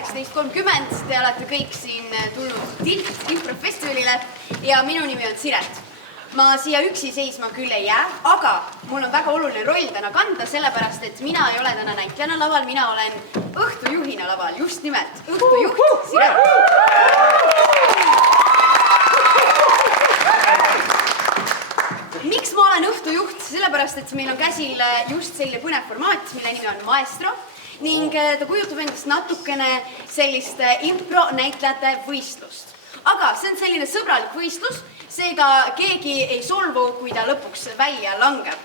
19.30. Te olete kõik siin tulnud Tilt Improfestivalile ja minu nimi on Siret. Ma siia üksi seisma küll ei jää, aga mul on väga oluline roll täna kanda, sellepärast et mina ei ole täna näitlejana laval, mina olen õhtujuhina laval, just nimelt õhtujuht Siret. Miks ma olen õhtujuht? Sellepärast, et meil on käsil just selline põnev formaat, mille nimi on Maestro ning ta kujutab endast natukene sellist impro-näitlejate võistlust. Aga see on selline sõbralik võistlus, seega keegi ei solvu, kui ta lõpuks välja langeb.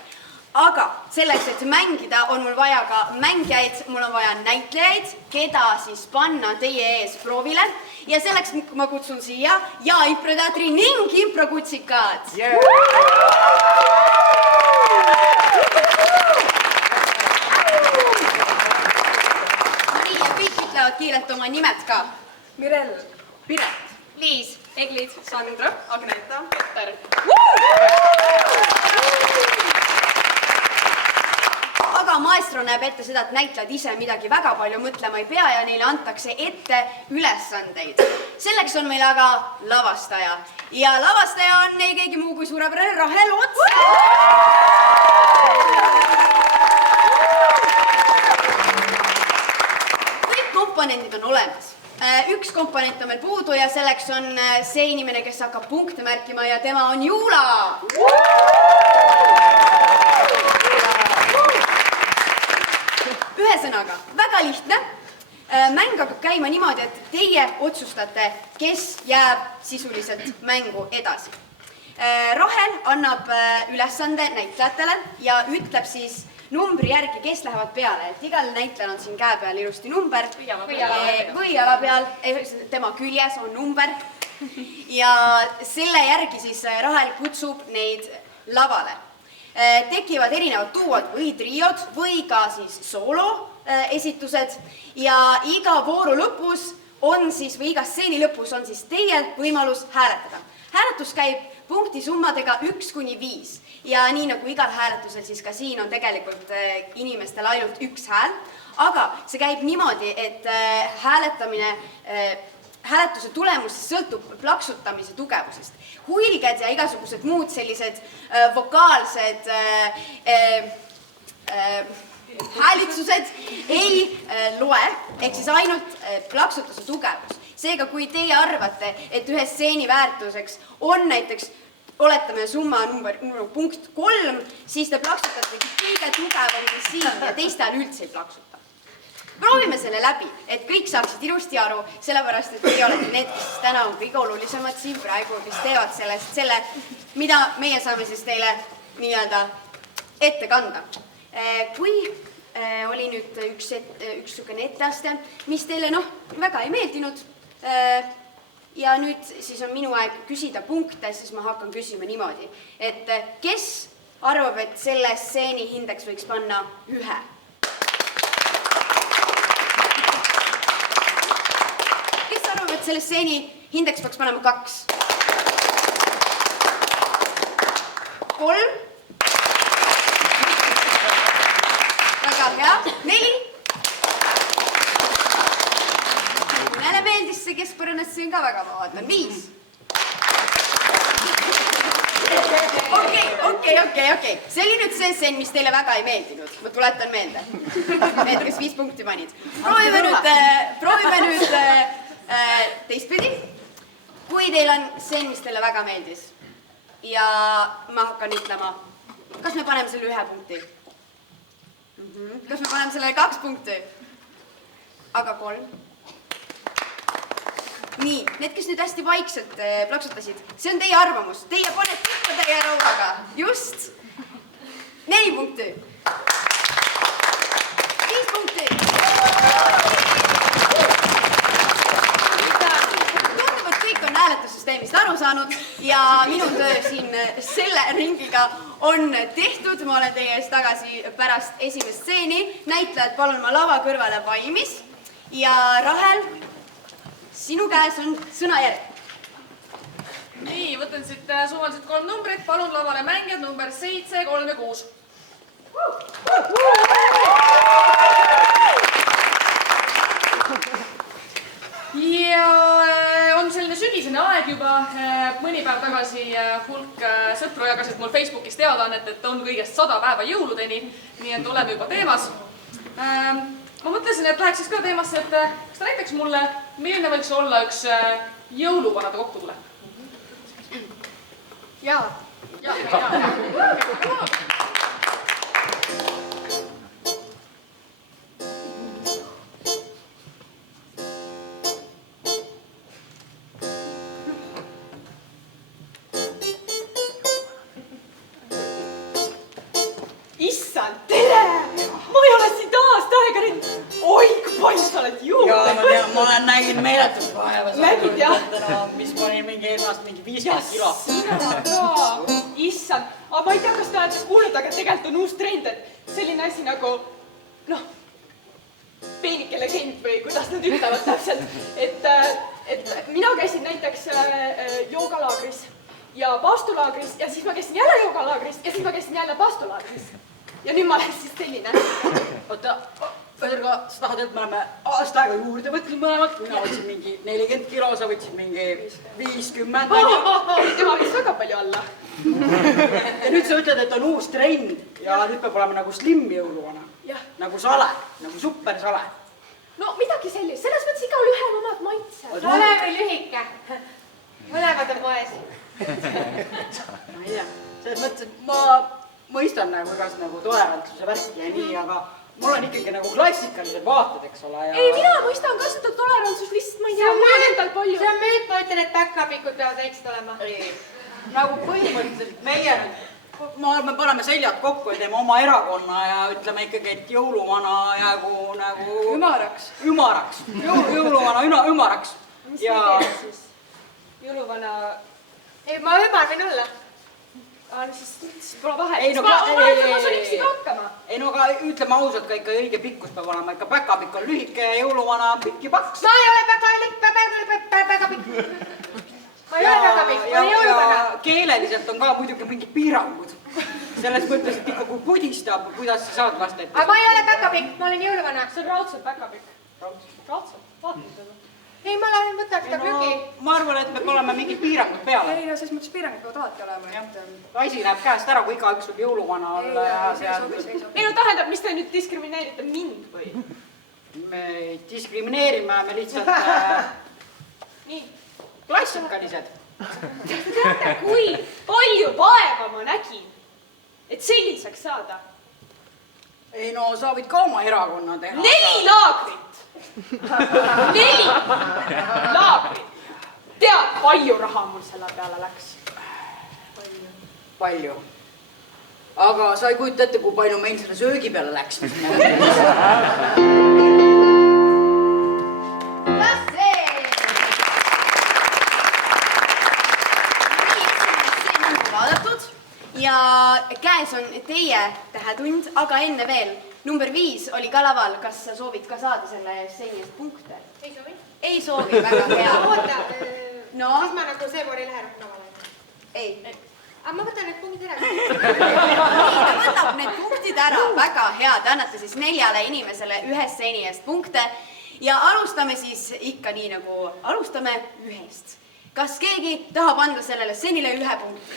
Aga selleks, et mängida, on mul vaja ka mängijaid, mul on vaja näitlejaid, keda siis panna teie ees proovile. Ja selleks ma kutsun siia ja improteatri ning improkutsikad. Nii, ja kõik ütlevad kiirelt oma nimed ka. Mirel, Piret, Liis, Eglid, Sandra, Agneta, Peter. Aga maestro näeb ette seda, et näitlejad ise midagi väga palju mõtlema ei pea ja neile antakse ette ülesandeid. Selleks on meil aga lavastaja. Ja lavastaja on ei keegi muu kui suurepärane Rahel Ots. Kõik komponendid on olemas. Üks komponent on meil puudu ja selleks on see inimene, kes hakkab punkte märkima ja tema on Juula. Ühesõnaga, väga lihtne. Mäng hakkab käima niimoodi, et teie otsustate, kes jääb sisuliselt mängu edasi. Rahel annab ülesande näitlejatele ja ütleb siis numbri järgi, kes lähevad peale. Et igal näitlejal on siin käe peal ilusti number või jala peal, tema küljes on number. Ja selle järgi siis Rahel kutsub neid lavale. Tekivad erinevad duod või triod või ka siis soolo esitused ja iga vooru lõpus on siis või iga stseeni lõpus on siis teie võimalus hääletada. Hääletus käib punktisummadega 1–5 ja nii nagu igal hääletusel siis ka siin on tegelikult inimestel ainult üks hääl, aga see käib niimoodi, et hääletuse tulemus sõltub plaksutamise tugevusest. Huilged ja igasugused muud sellised vokaalsed häälitsused ei loe, ehk siis ainult plaksutuse tugevus. Seega, kui teie arvate, et ühe stseeni väärtuseks on näiteks, oletame summa number punkt 3, siis te plaksutate kõige tugevamini siin ja teiste ajal üldse ei plaksuta. Proovime selle läbi, et kõik saaksid ilusti aru, sellepärast, et teie olete need, kes täna on kõige olulisemad siin praegu, kes teevad selle, mida meie saame siis teile nii-öelda ette kanda. Kui oli nüüd üks etteaste, mis teile väga ei meeldinud ja nüüd siis on minu aeg küsida punkte, siis ma hakkan küsima niimoodi, et kes arvab, et selle stseeni hindeks võiks panna 1? Et selle stseeni hindeks peaks panema 2. 3. Väga hea. 4. Mõnele meeldis see keskpärane stseen ka väga, ma vaatan. 5. Okei. See oli nüüd see stseen, mis teile väga ei meeldinud. Ma tuletan meelde. Need, kes 5 punkti panid. Proovime nüüd teistpidi. Kui teil on stseen, mis teile väga meeldis ja ma hakkan ütlema, kas me paneme selle 1 punkti? Kas me paneme sellele 2 punkti? Aga 3? Nii, need, kes nüüd hästi vaikselt plaksutasid, see on teie arvamus. Teie panete ikka teie rauaga. Just. 4 punkti. 5 punkti. Hääletussüsteemist aru saanud ja minu töö siin selle ringiga on tehtud. Ma olen teie ees tagasi pärast esimest stseeni. Näitlejad, palun ma lava kõrvale valmis ja Rahel, sinu käes on sõnajärg. Nii, võtan siit suvaliselt 3 numbrit. Palun lavale mängijad number 7, 3 ja 6. ja on selline sügisene aeg juba. Mõni päev tagasi hulk sõpru jagasid mul Facebookis teadaannet, et on kõigest 100 päeva jõuludeni, nii et oleme juba teemas. Ma mõtlesin, et läheks siis ka teemasse, et kas ta näitaks mulle, milline võiks olla üks jõuluvanade kokkutulek? Jaa. Issand, tere! Ma ei ole sind aasta aega nüüd. Oi, kui palju sa oled juurde. Jaa, ma tean, ma olen näinud meeletut vaeva. Nägid, jah? Mis panin mingi eelnast mingi 50 kilo. Sina ka. Issand, aga ma ei tea, kas te olete kuulnud, aga tegelikult on uus trend, et selline asi nagu, peenike legend või kuidas nad ütlevad täpselt, et mina käisin näiteks joogalaagris ja paastulaagris ja siis ma käisin jälle joogalaagris ja siis ma käisin jälle paastulaagris. Ja nüüd ma olen siis selline. Oota, ühesõnaga, sa tahad, et me oleme aasta aega juurde võtnud mõlemad, mina võtsin mingi 40 kilo, sa võtsid mingi 50. Tema võiks väga palju alla. Ja nüüd sa ütled, et on uus trend ja nüüd peab olema nagu slim jõuluvana. Nagu sale, nagu super sale. No midagi sellist, selles mõttes igal ühel omad maitsed. Ole või lühike. Mõlemad on moes. Ma ei tea, selles mõttes, et ma mõistan nagu igas nagu tolerantsuse värki ja nii, aga mul on ikkagi nagu klassikalised vaated, eks ole. Ei, mina mõistan ka seda tolerantsust, lihtsalt ma ei tea, mul on endal palju. See on müüt, ma ütlen, et päkapikud peavad väiksed olema. Nagu põhimõtteliselt meie me paneme seljad kokku ja teeme oma erakonna ja ütleme ikkagi, et jõuluvana jäägu nagu Ümaraks. Jõuluvana ümaraks. Mis me teeme siis? Jõuluvana... Ei, ma ümar võin olla. Siis pole vahe. Ei, no ma sul ükski ka hakkama. Ei, no aga ütleme ausalt, ka ikka õige pikkus peab olema. Ikka päkapikk on lühike ja jõuluvana on pikk ja paks. Ma ei ole päkapikk. Ma ei ole päkapikk, ma olen jõuluvana. Ja keeleliselt on ka muidugi mingid piirangud. Selles mõttes, et ikka kui pudistab, kuidas sa saad vasta ette? Aga ma ei ole päkapikk, ma olen jõuluvana. See on raudselt päkapikk. Raudselt? Vaatame seda. Ei, ma lähen võtan seda prügi. Ma arvan, et me paneme mingid piirangud peale. Ei, no selles mõttes piirangud peavad alati olema. Asi läheb käest ära, kui igaüks võib jõuluvana olla ja seal... Ei, no tähendab, mis te nüüd diskrimineerite mind või? Me diskrimineerime, me lihtsalt... Nii. Klassikalised. Te teate, kui palju vaeva ma nägin, et selliseks saada? Ei, no sa võid ka oma erakonna teha. 4 laagrit! 4 laagrit! Tead, palju raha mul selle peale läks? Palju. Aga sa ei kujuta ette, kui palju meil selle söögi peale läks. Las see! Vaadatud ja käes on teie tähetund, aga enne veel, number 5 oli ka laval, kas sa soovid ka saada selle stseeni eest punkte? Ei soovi? Ei soovi, väga hea. Oota, No? siis ma nagu seepool ei lähe rohkem lavale. Ei. Aga ma võtan need punktid ära. Nii, ta võtab need punktid ära, väga hea, te annate siis 4 inimesele 1 stseeni eest punkte ja alustame siis ikka nii nagu alustame 1. Kas keegi tahab anda sellele stseenile 1 punkti?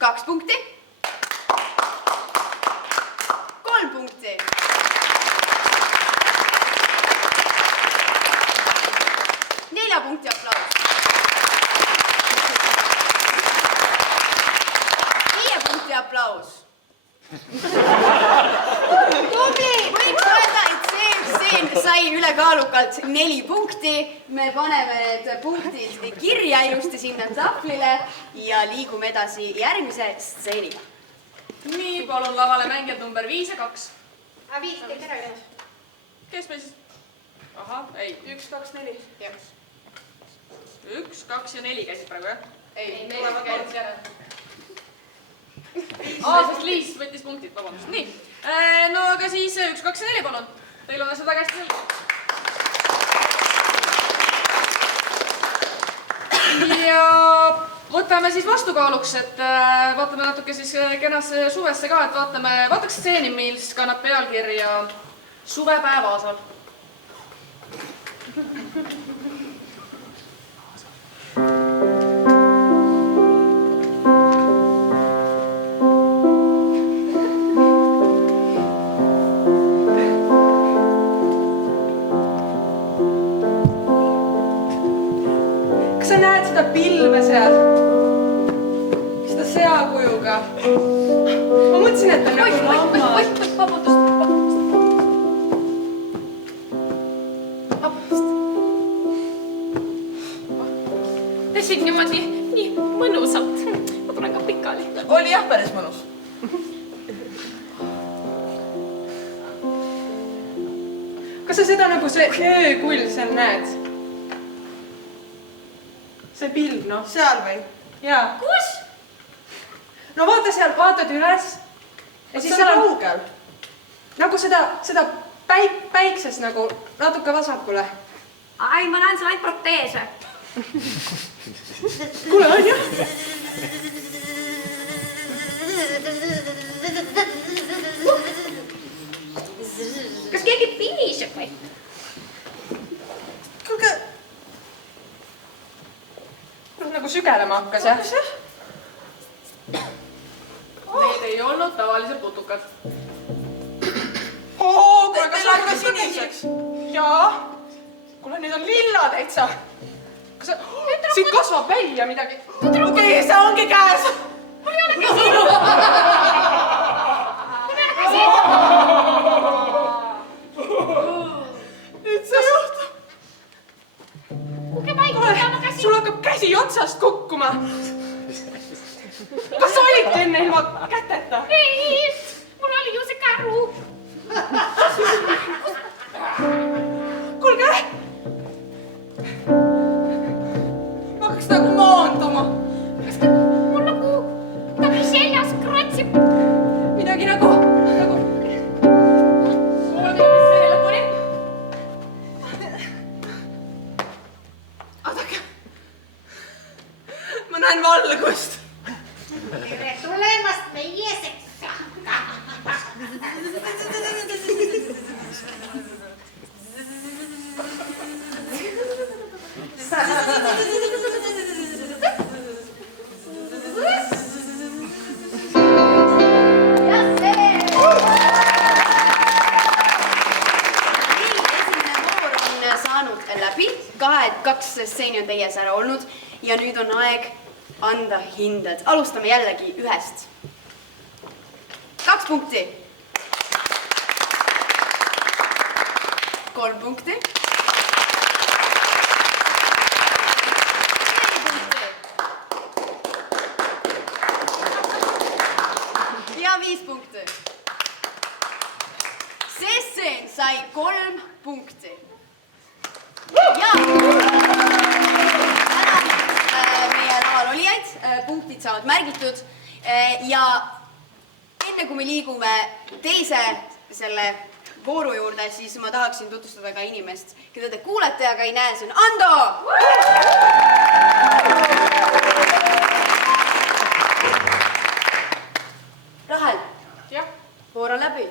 2 punkti? 3 punkti? 4 punkti aplaus. 5 punkti aplaus. Tubli! Võiks öelda, et see stseen sai ülekaalukalt 4 punkti. Me paneme need punktid kirja ilusti sinna tahvlile ja liigume edasi järgmise stseeniga. Nii, palun lavale mängijad number 5 ja 2. Aga 5 teid ära üles. Kes me siis? Ahah, ei. 1, 2, 4. 1, 2 ja 4 käisid praegu, jah? Ei, Tulevad käinud järel. Sest Liis võttis punktid, vabandust. Nii, no aga siis 1, 2 ja 4, palun. Teil on seda käest selge. Ja võtame siis vastukaaluks, et vaatame natuke siis kenasse suvesse ka, et vaataks stseeni, mis kannab pealkirja Suvepäev Aasal. Kas sa näed seda pilve seal? Seda seakujuga? Ma mõtlesin, et ta nagu mamma. Vabandust. Tesid niimoodi nii mõnusalt. Ma tulen ka pikali. Oli jah päris mõnus. Kas sa seda nagu see öökull seal näed? See pilv, noh. Seal või? Jaa. Kus? No vaata seal, vaatad üles. Ja siis seal on kaugel. nagu seda päikses nagu natuke vasakule. Ai, ma näen seal ainult proteese. Kuule, on jah? Kas keegi piniseb või? Kuulge, Nagu sügelema hakkas, jah? Need ei olnud tavalised putukad. Kuule, teil on ka siniseks. Jaa. Kuule, need on lilla täitsa. Kas sa... Siit kasvab välja midagi. Okei, see ongi käes. Mul ei ole käsi. Nüüd see juhtub. Kuke paika, mul ei ole käsi. Sul hakkab käsi otsast kukkuma. Kas sa olid enne ilma käteta? Ei, mul oli ju see käru. Kuulge! Ma hakkaks nagu maanduma. Mul nagu midagi seljas kratsib. Midagi nagu... Kuulge, mis see lõpuni? Oodake. Ma näen valgust. Tere tulemast meie sekka. Kaks stseeni on teie ees ära olnud ja nüüd on aeg anda hinded. Alustame jällegi ühest. 2 punkti. 3 punkti. 4 punkti. Ja 5 punkti. See stseen sai 3 punkti. Ja meie laval olijaid, punktid saavad märgitud ja enne kui me liigume teise selle vooru juurde, siis ma tahaksin tutvustada ka inimest, keda te kuulete, aga ei näe, see on Ando! Rahel, voor on läbi.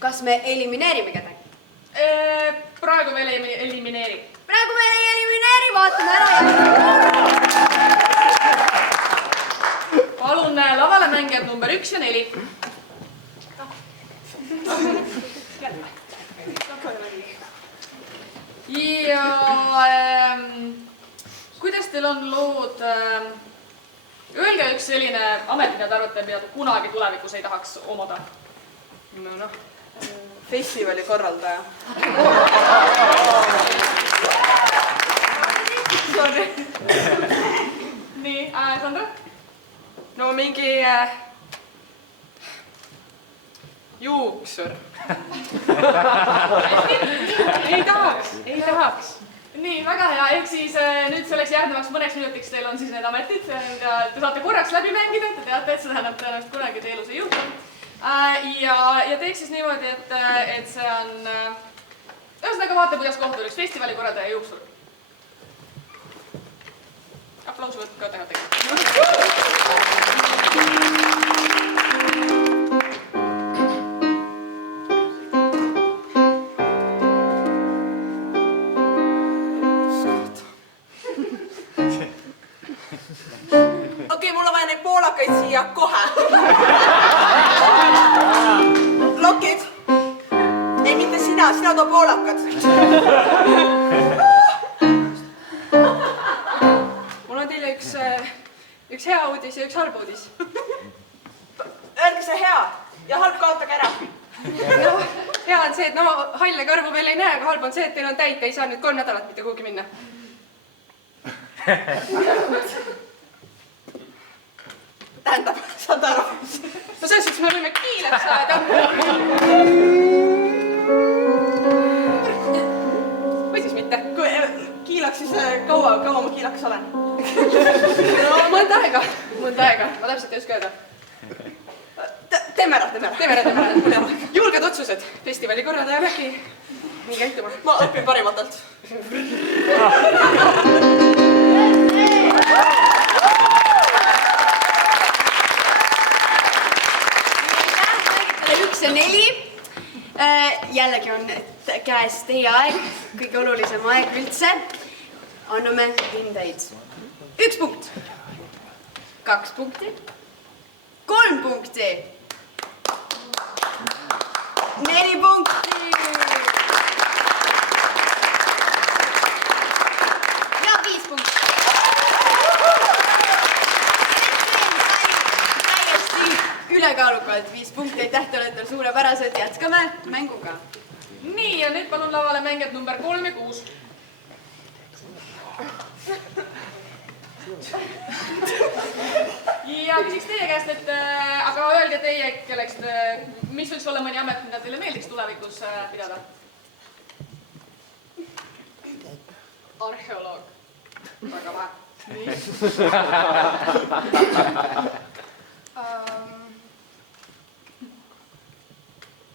Kas me elimineerime kedagi? Praegu veel ei elimineeri. Praegu me ei elimineeri, vaatame ära ja... Palun lavale mängijad number 1 ja 4. Ja kuidas teil on lood... Öelge üks selline amet, mida te arvate, mida te kunagi tulevikus ei tahaks omada. No, festivali korraldaja. Sorry. Nii, Sandra? No mingi... juuksur. Ei tahaks. Nii, väga hea. Ehk siis nüüd selleks järgnevaks mõneks minutiks teil on siis need ametid, mida te saate korraks läbi mängida, te teate, et see tähendab tõenäoliselt kunagi te elus ei juhtu. Ja teeks siis niimoodi, et see on... Ühesõnaga vaata, kuidas kohtul üks festivali korraldaja juuksur. Aplausi võtke ka teha tegelikult. poolakaid siia kohe. Lokid. Ei, mitte sina too poolakad. Mul on teile üks hea uudis ja üks halb uudis. Öelge see hea ja halb kaotage ära. Hea on see, et no halle karvu veel ei näe, aga halb on see, et teil on täit, ei saa nüüd 3 nädalat mitte kuhugi minna. Tähendab, saad aru. No selles suhtes me võime kiileks saada. Või siis mitte. Kui kiilaks, siis kaua ma kiilaks olen? No mõnda aega. Ma täpselt ei oska öelda. Teeme ära. Julged otsused. Festivali korraldaja peabki nii käituma. Ma õpin parimatelt. Üks ja 4. Jällegi on käes teie aeg, kõige olulisem aeg üldse. Anname hindeid. 1 punkt. 2 punkti. 3 punkti. 4 punkti. Ja 5 punkti. Täiesti ülekaalukalt 5 punkti. Aitäh, te olete suurepärased. Jätkame mänguga. Nii, ja nüüd palun lavale mängijad number 3 ja 6. Ja küsiks teie käest, et aga öelge teie, kelleks, mis võiks olla mõni amet, mida teile meeldiks tulevikus pidada? Arheoloog. Väga vähe. Nii.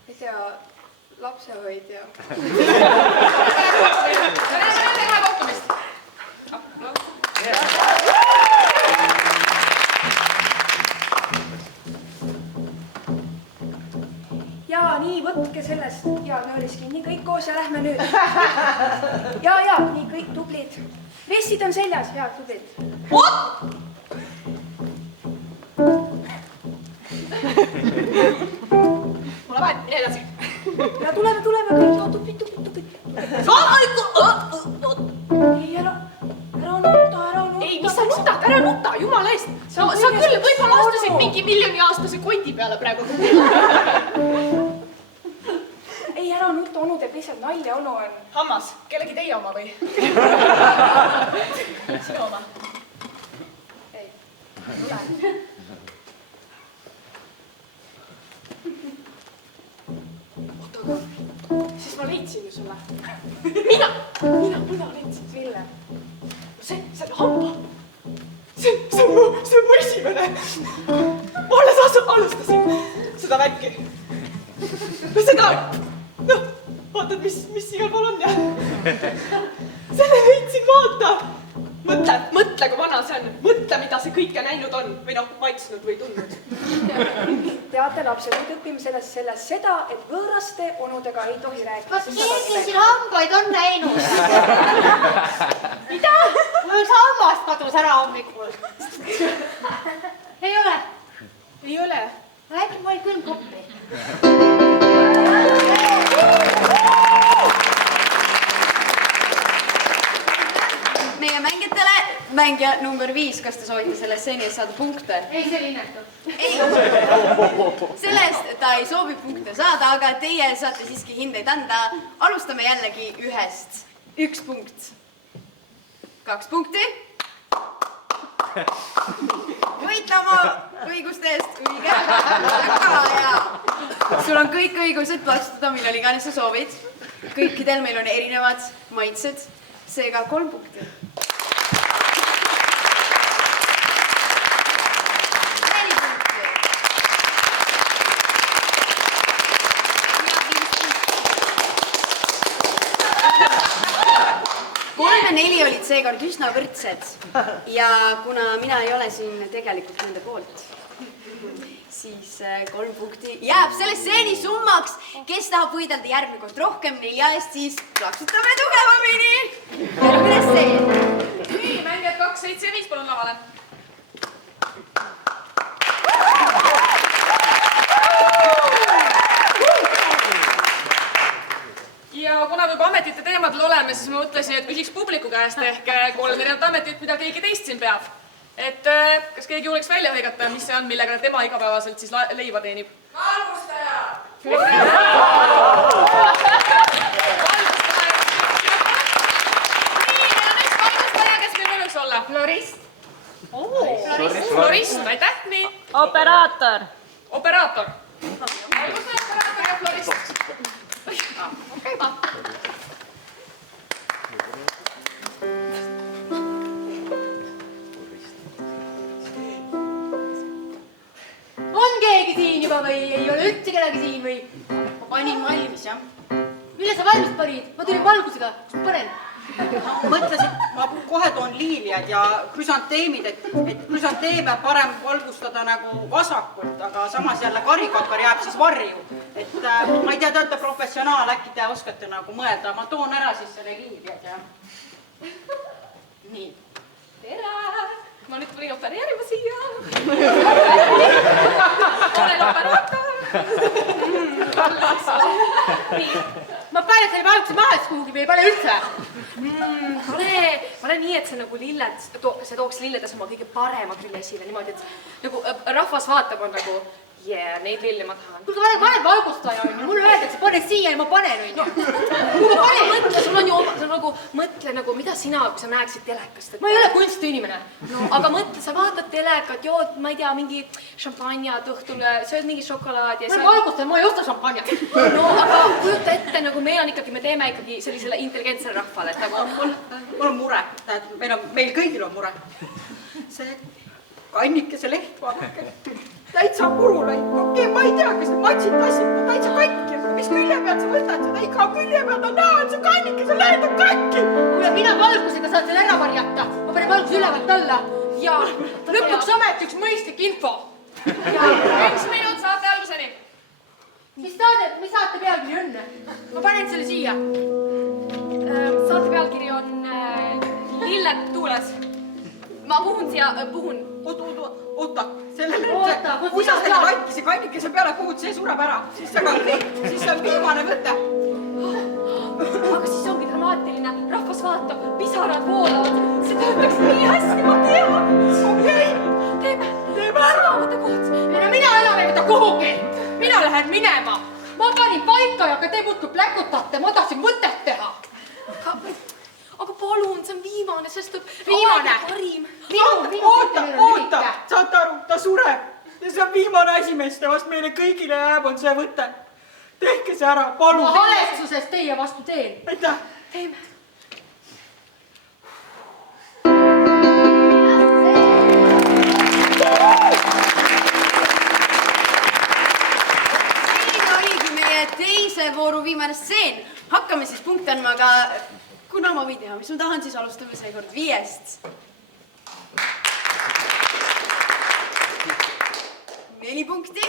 Ei tea, lapsehoidja. Teha kohtumist. Ja nii, võtke sellest jaagnöörist kinni, kõik koos ja lähme nüüd. Ja, nii kõik tublid. Vestid on seljas, ja tublid. Mul on vahet, mine edasi. Ja tuleme kõik, tupid. Ei, ära nuta. Ei, mis sa nutad, ära nuta, jumala eest. Sa küll võib-olla astusid mingi miljoniaastase koti peale praegu. Ei, ära nuta, onu teeb lihtsalt nalja, onu on. Hammas, kellegi teie oma või? Sinu oma. Ei, tule. Siis ma leidsin ju sulle. Mina leidsin. Mille? See on hamba. See on mu esimene. Ma alles alustasin seda värki. Vaatad, mis igal pool on ja selle leidsin, vaata. Mõtle, kui vana see on. Mõtle, mida see kõike näinud on või maitsnud või tundnud. Teate, lapsed, nüüd õpime sellest seda, et võõraste onudega ei tohi rääkida. Kas keegi siin hambaid on näinud? Mida? Mul üks hammas kadus ära hommikul. Ei ole? Ei ole. Äkki ma olin küll koppi. Meie mängijatele mängija number 5, kas te soovite selle stseeni eest saada punkte? Ei, see oli inetu. Ei, selle eest ta ei soovi punkte saada, aga teie saate siiski hindeid anda. Alustame jällegi 1-st. 1 punkt. 2 punkti. Võita oma õiguste eest. Õige. Väga hea. Sul on kõik õigused plaksutada, millal iganes sa soovid. Kõikidel meil on erinevad maitsed. Seega 3 punkti. 4 punkti. Ja 5 punkti. 3 ja 4 olid seekord üsna võrdsed. Ja kuna mina ei ole siin tegelikult nende poolt, siis 3 punkti jääb selle stseeni summaks. Kes tahab võidelda järgmine kord rohkem 4 eest, siis plaksutame tugevamini. Järgmine stseen. Nii, mängijad 2, 7 ja 5, palun lavale. siis ma mõtlesin, et küsiks publiku käest ehk 3 erinevat ametit, mida keegi teist siin peab. Et kas keegi julgeks välja hõigata, mis see on, millega tema igapäevaselt siis leiva teenib? valgustaja! Nii, ja nüüd valgustaja, kes meil veel võiks olla? Florist. Florist, aitäh, nii. Operaator. Operaator. Valgustaja, operaator ja florist. on keegi siin juba või ei ole üldse kedagi siin või? ma panin valmis, jah. mille sa valmis panid? ma tulin valgusega, kus ma panen? Mõtlesin, ma kohe toon liiliad ja krüsanteemid, et krüsanteeme parem valgustada nagu vasakult, aga samas jälle karikakar jääb siis varju. Et ma ei tea, te olete professionaal, äkki te oskate nagu mõelda, ma toon ära siis selle liiliad ja... Nii. tere! Ma nüüd tulin opereerima siia. olen operaator. nii, ma panen selle valguse maha siis kuhugi või ei pane üldse? pane nii, et see nagu lilled, see tooks lilledes oma kõige parema külje esile, niimoodi, et nagu rahvas vaatab, on nagu neid lille ma tahan. kuulge, pane valgustaja, on ju, mulle öeldakse, pane siia ja ma panen, on ju. Kui ma panen, mõtle, sul on ju oma, mõtle nagu, mida sina, kui sa näeksid telekast. ma ei ole kunstiinimene. No, aga mõtle, sa vaatad telekat, jood, ma ei tea, mingi šampanjat õhtul, sööd mingi šokolaadi ja ma olen valgustaja, ma ei osta šampanjat. no, aga kujuta ette, nagu meil on ikkagi, me teeme ikkagi sellisele intelligentsele rahvale, et nagu... Mul on mure, meil kõigil on mure. See kannikese leht, vaadake, täitsa puru lõiku. Ma ei tea, kas need matsid tassid, täitsa katki. Mis külje pealt sa võtad seda? Iga külje pealt on näha, et see kannikese leht on katki. kuule, mina valgusega saan selle ära varjata. ma panen valguse ülevalt alla ja lõpuks ometi üks mõistlik info. Ja 1 minut saate alguseni. mis saate pealkiri on? ma panen selle siia. Saate pealkiri on Lilled tuules. Ma puhun siia, puhun. Oota, sellele, Oota, kui sa selle katkise kannikese peale puhud, see sureb ära. Siis see on viimane võte. Aga siis ongi dramaatiline, rahvas vaatab, pisarad voolavad. See töötaks nii hästi, ma tean. Okei. Teeme ära. Võta koht. mina enam ei võta kuhugi. mina lähen minema. ma panin paika ja te muudkui pläkutate, ma tahtsin võtet teha. Aga palun, see on viimane, sest Viimane? parim. Oota, saate aru, ta sureb. Ja see on viimane asi, mis te vast meile kõigile jääb, on see võte. Tehke see ära, palun. ma halesusest teie vastu teen. Aitäh. Teeme. Selline oligi meie teise vooru viimane stseen. Hakkame siis punkte andma, aga kuna ma võin teha, mis ma tahan, siis alustame seekord 5. 4 punkti.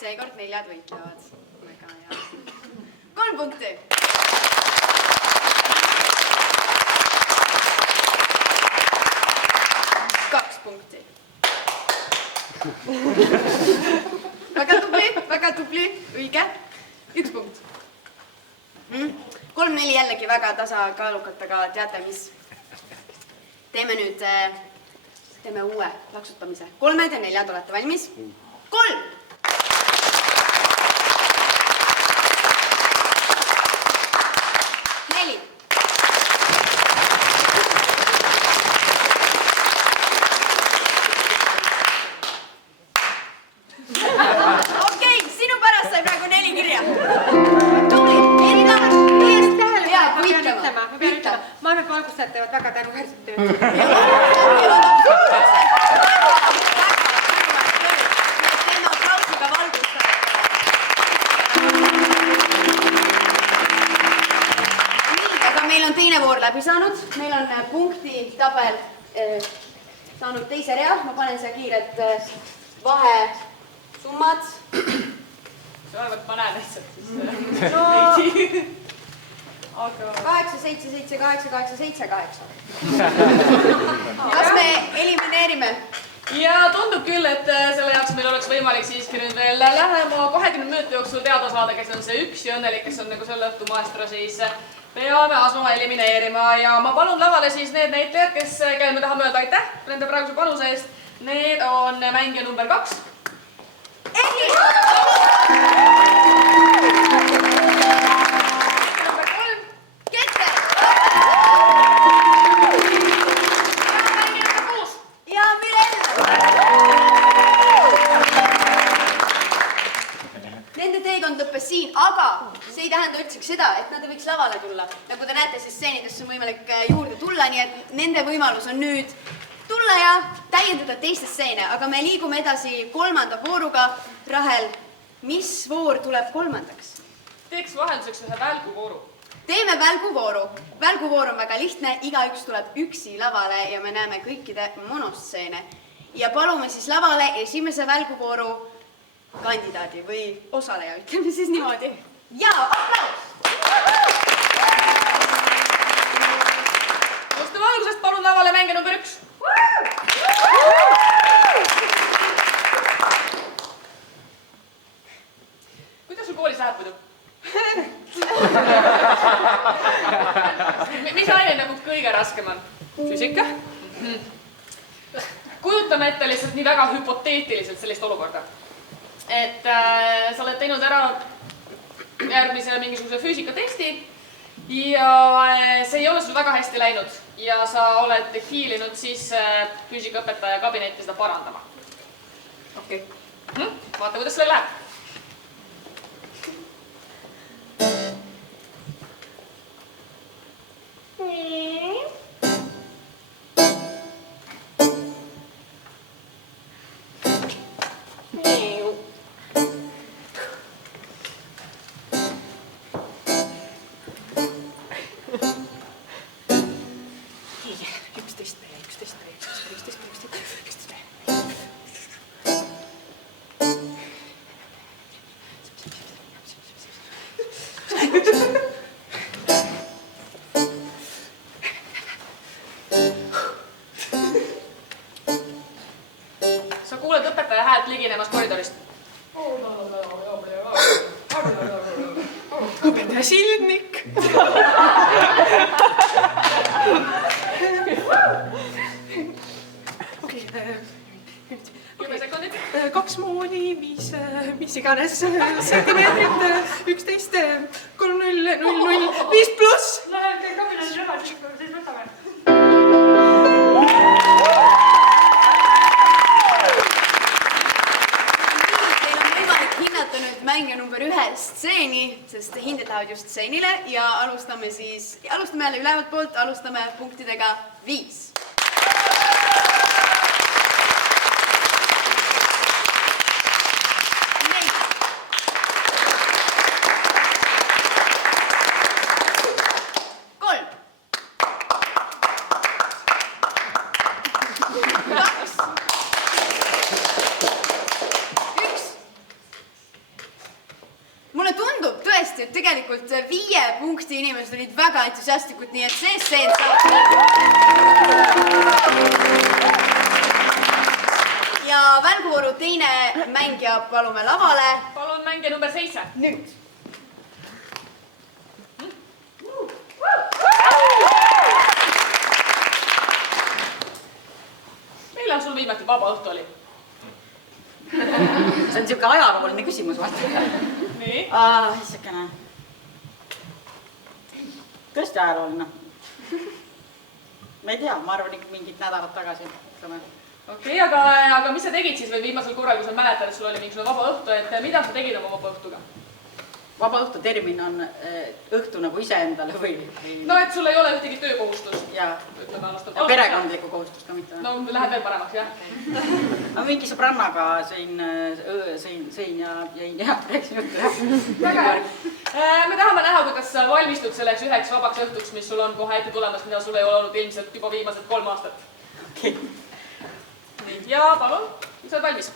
Seekord 4 võitlevad. Väga hea. 3 punkti. 2 punkti. Väga tubli, õige. 1 punkt. 3-4 jällegi väga tasakaalukalt, aga teate mis? Teeme uue plaksutamise. 3 ja 4 olete valmis? 3! Okei, sinu pärast sai praegu 4 kirja. Tubli, ma pean ütlema, ma arvan, et valgustajad teevad väga tänuväärset tööd. teeme aplausiga valgustajatele. Nii, aga meil on teine voor läbi saanud. Meil on punktitabel saanud teise rea. Ma panen siia kiired vahesummad. See olevat, ma näen lihtsalt siis. 8, 7, 7, 8, 8, 7, 8. Kas me elimineerime ja tundub küll, et selle jaoks meil oleks võimalik siiski nüüd veel lähema 20 minuti jooksul teada saada, kes on see üks ja õnnelik, kes on nagu selle õhtu maestro, siis peame asuma elimineerima ja ma palun lavale siis need näitlejad, kellel me tahame öelda aitäh nende praeguse panuse eest. Need on mängija number 2. Mängija number 3. Kette! Ja mängija number 6. Ja Mirella! Nende teekond lõppes siin, aga see ei tähenda üldsegi seda, et nad ei võiks lavale tulla. Nagu te näete, siis stseenidesse on võimalik juurde tulla, nii et nende võimalus on nüüd tulla ja täiendada teiste stseene, aga me liigume edasi 3. vooruga. Rahel, mis voor tuleb 3? Teeks vahelduseks ühe välguvooru. Teeme välguvooru. Välguvoor on väga lihtne, igaüks tuleb üksi lavale ja me näeme kõikide monostseene. Ja palume siis lavale esimese välguvooru kandidaadi või osaleja, ütleme siis niimoodi. Ja aplaus! Alustame algusest, palun lavale mängija number 1. Kuidas sul koolis läheb muidu? Mis aine nagu kõige raskem on? Füüsika? Kujutame ette lihtsalt nii väga hüpoteetiliselt sellist olukorda. Et sa oled teinud ära järgmise mingisuguse füüsikatesti ja see ei ole sul väga hästi läinud ja sa oled hiilinud siis füüsikaõpetaja kabinetti seda parandama. Okei. Vaata, kuidas selle läheb. Sa kuuled õpetaja häält liginemas koridorist. Õpetaja Sildnik. 10 sekundit. 2 mooni, 5 iganes sentimeetrit, 11, 3, 0, 0, 0, 5 pluss. Läheb kabinetis edasi, siis võtame. Teil on võimalik hinnata nüüd mängija number 1 stseeni, sest hinded lähevad just stseenile ja alustame jälle ülevalt poolt, alustame punktidega 5. Mulle tundub tõesti, et tegelikult 5 punkti inimesed olid väga entusiastlikud, nii et see stseen saab. Ja välguvooru teine mängija palume lavale. Palun mängija number 7. Nüüd. Millal sul viimati vaba õhtu oli? See on siuke ajalooline küsimus, vaata. Nii? Siukene. Tõesti ajalooline. Ma ei tea, ma arvan ikka mingid nädalad tagasi. Okei, aga mis sa tegid siis või viimasel korral, kui sa mäletad, et sul oli mingisugune vaba õhtu, et mida sa tegid oma vaba õhtuga? Vaba õhtu termin on õhtu nagu iseendale või? No, et sul ei ole ühtegi töökohustust. Ja perekondlikku kohustust ka mitte. No, läheb veel paremaks, jah? Ma mingi sõbrannaga sõin ja jäin ja rääksin juttu. Me tahame näha, kuidas sa valmistud selleks üheks vabaks õhtuks, mis sul on kohe ette tulemas, mida sul ei ole olnud ilmselt juba viimased 3 aastat. Okei. Ja palun, sa oled valmis.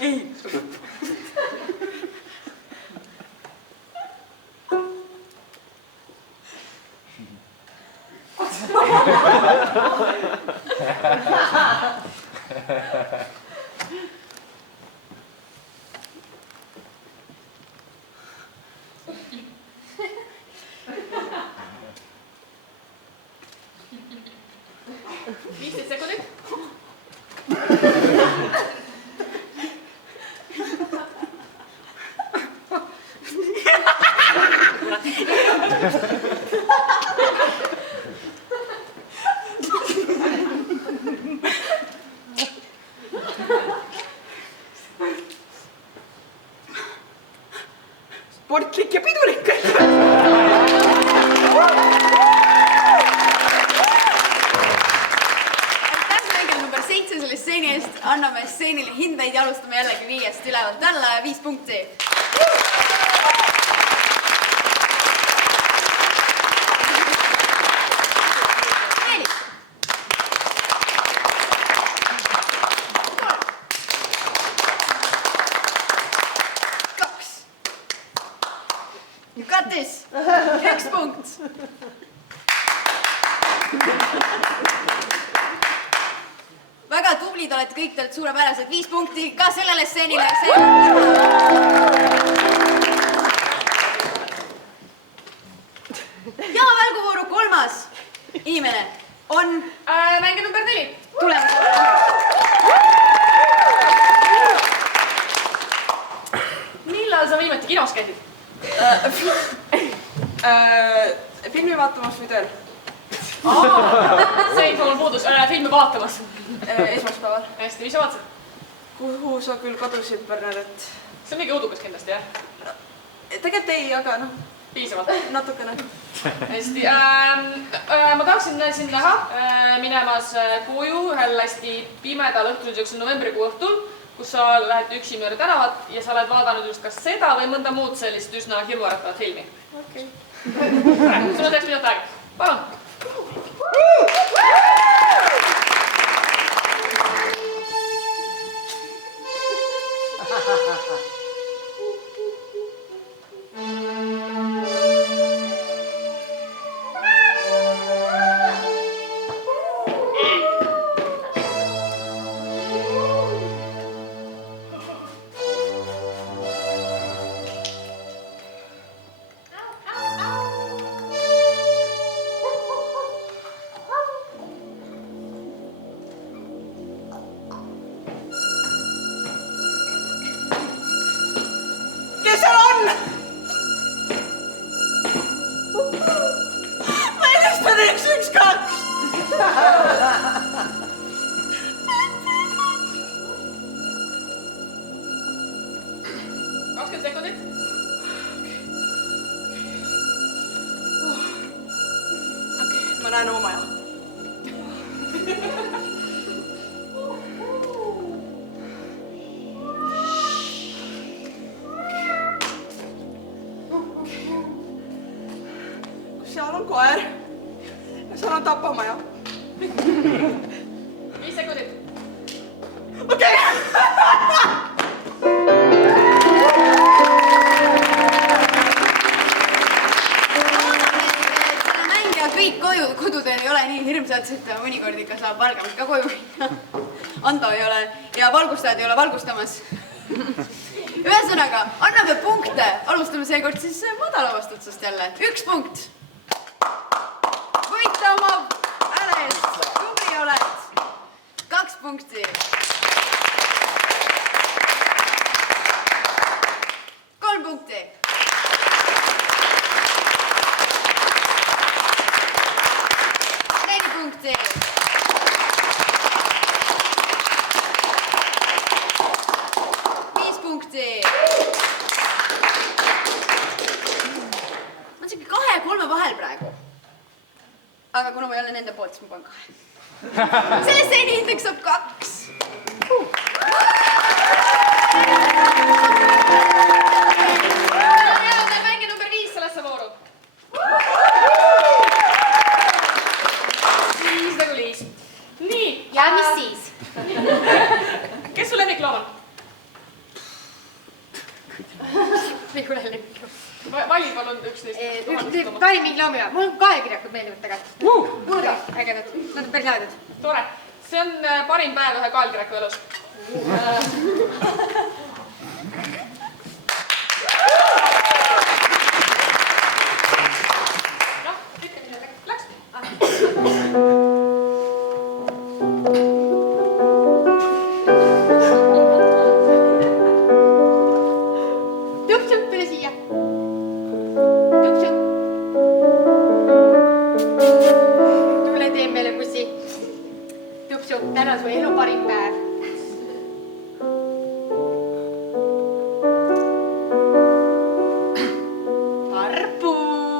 ei. sekundit. Sportlik ja pidulik kõik. Selle stseeni eest anname stseenile hindeid ja alustame jällegi 5 ülevalt alla ja 5 punkti. Neli. 2. You got this. 1 punkt. Väga tublid olete kõik, te olete suurepärased. 5 punkti ka sellele stseenile. Ja mänguvoolu 3. inimene on mängija number 4. tulemas. Millal sa viimati kinos käisid? Filmi vaatamas või tööl? See info mul puudus. Filmi vaatamas. Esmaspäeval. Hästi, mis sa vaatasid? Kuhu sa küll kadusid, Bernadette? See on mingi udukas kindlasti, jah? Tegelikult ei, aga noh. Piisavalt. Natukene. Hästi. Ma tahaksin sind näha minemas koju ühel hästi pimedal õhtul, novembrikuu õhtul, kus sa lähed üksi mööda tänavat ja sa oled vaadanud just kas seda või mõnda muud sellist üsna hirmuäratavat filmi. Okei. Sul on 9 minutit aega. Palun. Kes seal on? Ma helistan 112. 20 sekundit. Okei, ma näen oma ja. Seal on koer ja seal on tapamaja. 5 sekundit. Okei. Selle mängija kõik kodudel ei ole nii hirmsad, et mõnikord ikka saab valgemalt ka koju minna. Ando ei ole ja valgustajad ei ole valgustamas. Ühesõnaga, anname punkte. Alustame seekord siis madalamast otsast jälle. 1 punkt. Võita oma hääle eest. Tubli oled. 2 punkti. 3 punkti. 4 punkti. 5 punkti. On siuke 2 ja 3 vahel praegu. Aga kuna ma ei ole nende poolt, siis ma panen 2. Selle stseeni hindeks saab 2. Mängija number 5 sellesse vooru. 5 nagu Liis. Nii. Ja mis siis? Kari mingi loomiga, mul on ka ajakirjakud meeldivad tegelikult. Mulle ägedad, nad on päris ägedad. Tore. See on parim päev ühe kaelkirjaku elus. Noh, ütle, mida läks. Tup-tup, tule siia. Tup-tup. Tule tee meile pussi. Tup-tup, täna su elu parim päev. Arbuus.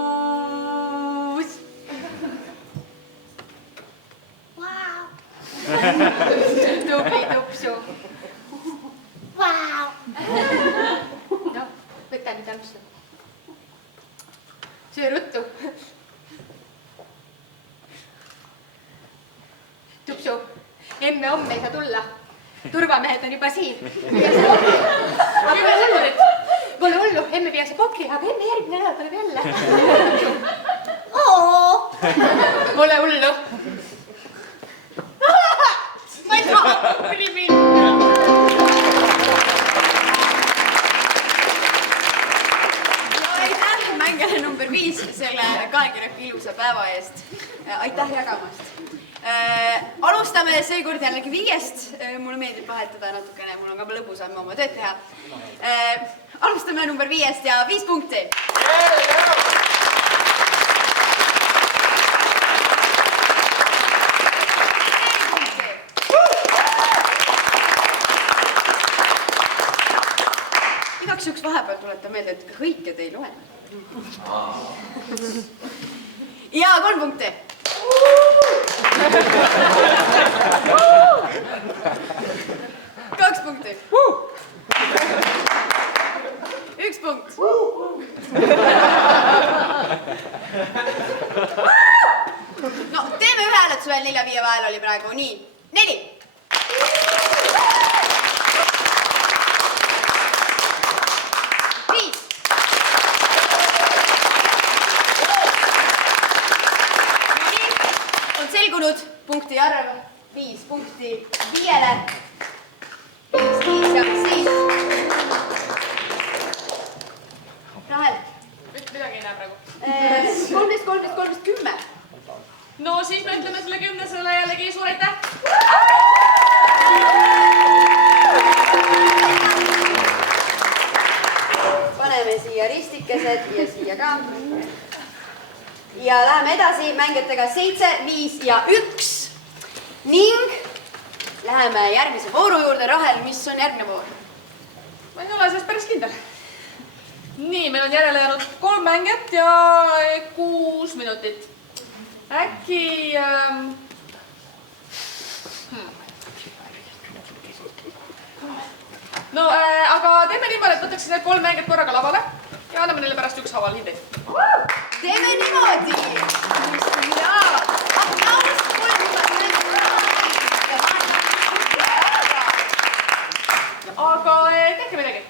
Tubli tupsu. Vau. Noh, võta nüüd ampsu. Söö ruttu. Tupsu, emme homme ei saa tulla. Turvamehed on juba siin. Pole hullu, emme viiakse pokri, aga emme järgmine nädal tuleb jälle. Pole hullu. Ma ei taha pokri minna. Aitäh mängijale number 5 selle kaelkirjaku ilusa päeva eest. Aitäh jagamast. Alustame seekord jällegi 5. Mulle meeldib vahetada natukene, mul on ka lõbusam oma tööd teha. Alustame number 5 ja 5 punkti. Igaks juhuks vahepeal tuletan meelde, et hõiked ei loe. Ja 3 punkti. 2 punkti. 1 punkt. No, teeme ühe hääletuse veel 4-5 vahel oli praegu. Nii, 4. 5. On selgunud punkti arv 5 punkti 5-le. 5 ja 5. Rahel. Midagi ei näe praegu. 13, 13, 13, 10. No siis me ütleme selle 10-selle jällegi suur aitäh. Paneme siia ristikesed ja siia ka. Ja läheme edasi mängijatega 7, 5 ja 1. Ning läheme järgmise vooru juurde. Rahel, mis on järgmine voor? Ma ei ole sellest päris kindel. Nii, meil on järele jäänud 3 mängijat ja 6 minutit. Äkki... No, aga teeme niimoodi, et võtaks need 3 mängijat korraga lavale ja anname neile pärast ükshaaval hindeid. Teeme niimoodi. Ja aplaus 30. Aga tehke midagi.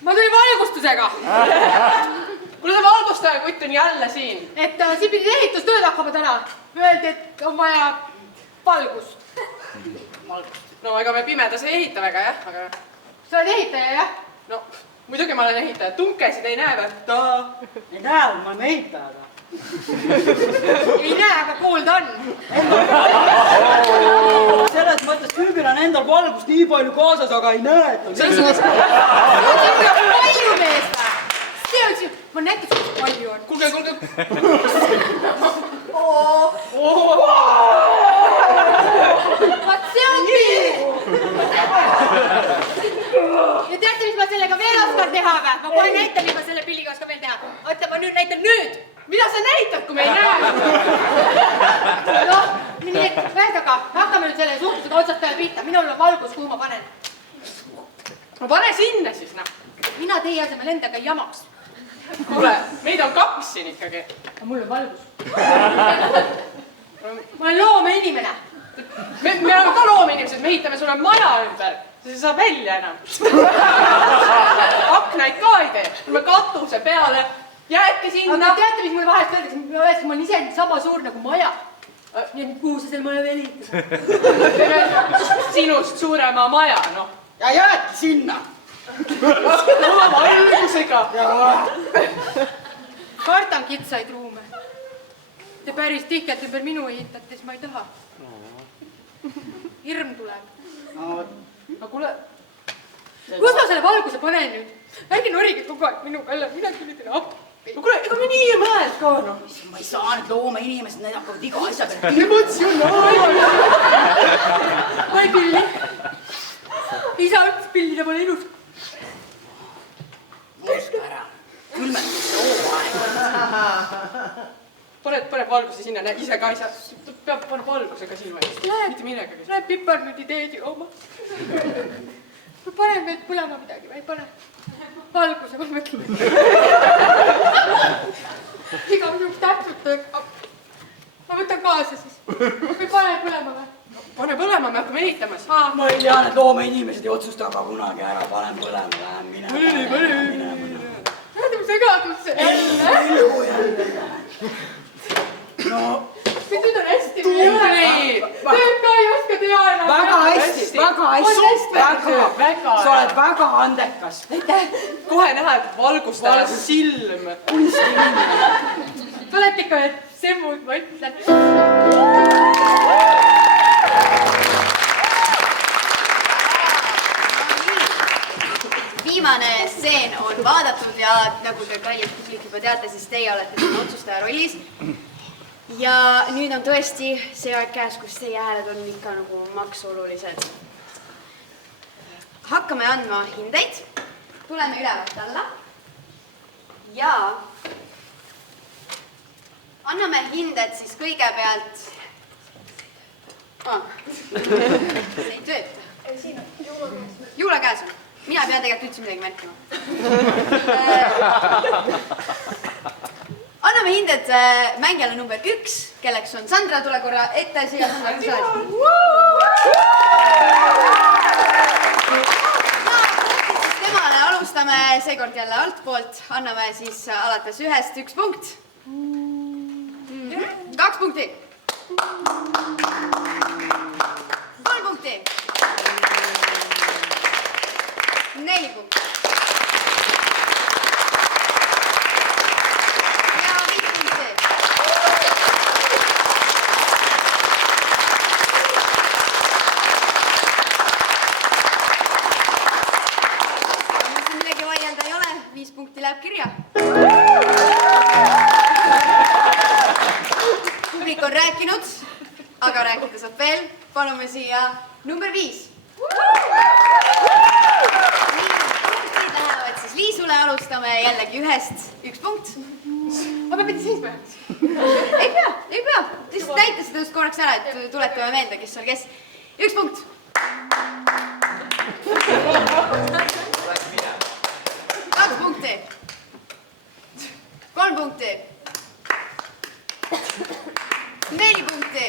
Ma tulin valgustusega. kuule, see valgustaja kutt on jälle siin. Et siin pidi ehitustööd hakkama täna. Öeldi, et on vaja valgust. No ega me pimedas ei ehita väga, jah, aga... Sa oled ehitaja, jah? No, muidugi ma olen ehitaja. Tunkesid ei näe või? ei näe, ma olen ehitajaga. Ei näe, aga kuulda on. Selles mõttes tüübil on endal valgust nii palju kaasas, aga ei näe, et on Selles mõttes... Palju meest või? See on siin... Ma näitan, kuidas palju on. Kuulge. Vaat see on nii. Ja teate, mis ma sellega veel oskan teha või? Ma kohe näitan, mis ma selle pilliga oskan veel teha. Oota, ma nüüd näitan nüüd. Mida sa näitad, kui me ei näe? Noh, ühesõnaga, hakkame nüüd selle suhtlusega otsast peale pihta. Minul on valgus, kuhu ma panen. No pane sinna siis, noh. Mina teie asemel endaga ei jamaks. Kuule, meid on 2 siin ikkagi. Aga mul on valgus. Ma olen loome inimene. Me oleme ka loomeinimesed, me ehitame sulle maja ümber. See ei saa välja enam. Aknaid ka ei tee. Me katuse peale. Jääbki sinna. Aga teate, mis mulle vahest öeldakse? Ma olen ise sama suur nagu maja. Nii et kuhu sa seal maja veel ehitada? Teeme sinust suurema maja, noh. ja jäädki sinna. Oma valgusega. Kardan kitsaid ruume. Te päris tihkelt ümber minu ehitates ma ei taha. Hirm tuleb. No kuule. Kus ma selle valguse panen nüüd? Ärge norige kogu aeg minu kallal, mina küll teile appi. No kuule, ega me nii ei mõeld ka, noh. ma ei saa need loomeinimesed, need hakkavad iga asja peale. Emotsionaalne. Ma ei pilli. Isa ütles pillida pole ilus. Muska ära. Külmetusse hooaeg. Paned valguse sinna, ise ka ei saa. Peab panna valgusega silma eest. Mitte millegagi. Läheb pipar nüüd ideed jooma. Ma panen veel põlema midagi, ma ei pane. Valguse, ma mõtlen. Iga minuks täpselt töökab. Ma võtan kaasa siis. Või pane põlema või? Pane põlema, me hakkame ehitama siis. ma ei tea, need loomeinimesed ei otsusta aga kunagi ära, panen põlema, lähen minema. Näete, mis segadusse jälle. no Nüüd on hästi. Tubli! Tööd ka ei oska teha enam. väga hästi, väga sa oled väga andekas. Kohe näha, et valgustada silm. Sa oled ikka need semmud, ma ütlen. Viimane stseen on vaadatud ja nagu te kallid publik juba teate, siis teie olete siin otsustaja rollis. Ja nüüd on tõesti see aeg käes, kus teie hääled on ikka nagu maksolulised. Hakkame andma hindeid. Tuleme ülevalt alla. Ja anname hinded siis kõigepealt... See ei tööta. Siin on juula käes. Juula käes on. Mina ei pea tegelikult üldse midagi märkima. Anname hinded mängijale number 1, kelleks on Sandra, tule korra ette siia. Temale alustame seekord jälle altpoolt. Anname siis alates 1-st 1 punkt. 2 punkti. 3 punkti. 4 punkti. Ja 5 punkti. Siin midagi vaielda ei ole, 5 punkti läheb kirja. Publik on rääkinud, aga rääkida saab veel. Palume siia number 5. Lähevad siis Liisule, alustame jällegi 1-st 1 punkt. Aga pidi seisma. Ei pea. Lihtsalt näita seda just korraks ära, et tuletame meelde, kes on kes. 1 punkt. 2 punkti. 3 punkti. 4 punkti.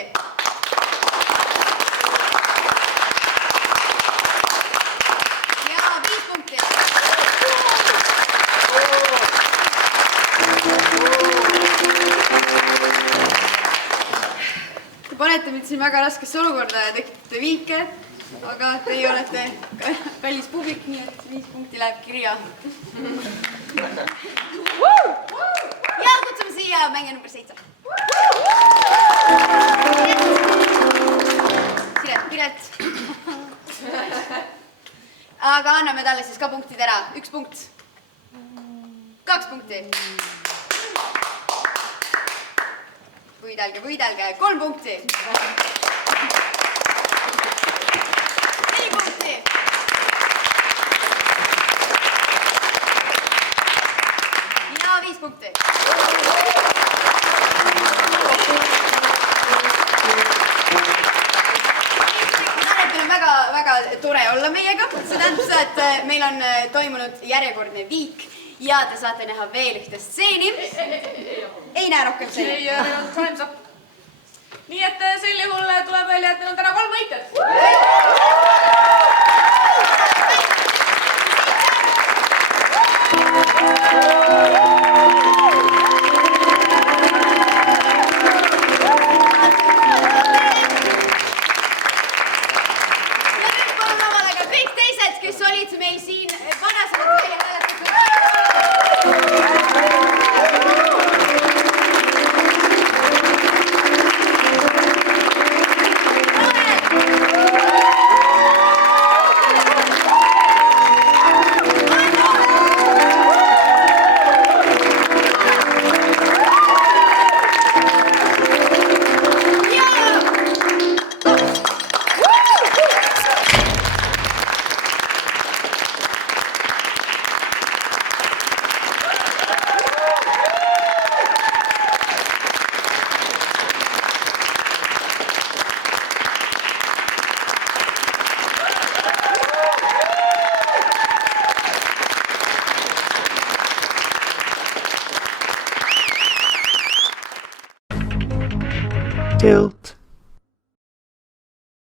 Ja 5 punkti. Te panete mind siin väga raskesse olukorda ja tekitate viike, aga teie olete kallis publik, nii et 5 punkti läheb kirja. Ja kutsume siia mängija number 7. Piret. Aga anname talle siis ka punktid ära. 1 punkt. 2 punkti. Võidelge. 3 punkti. 4 punkti. Ja 5 punkti. Väga tore olla meiega. See tähendab seda, et meil on toimunud järjekordne viik ja te saate näha veel ühte stseeni. Ei näe rohkem stseeni. Time's up. nii et sel juhul tuleb välja, et meil on täna 3 võitjat. Ja nüüd palun lavale ka kõik teised, kes olid meil siin varasemalt välja hääletatud. Tilt.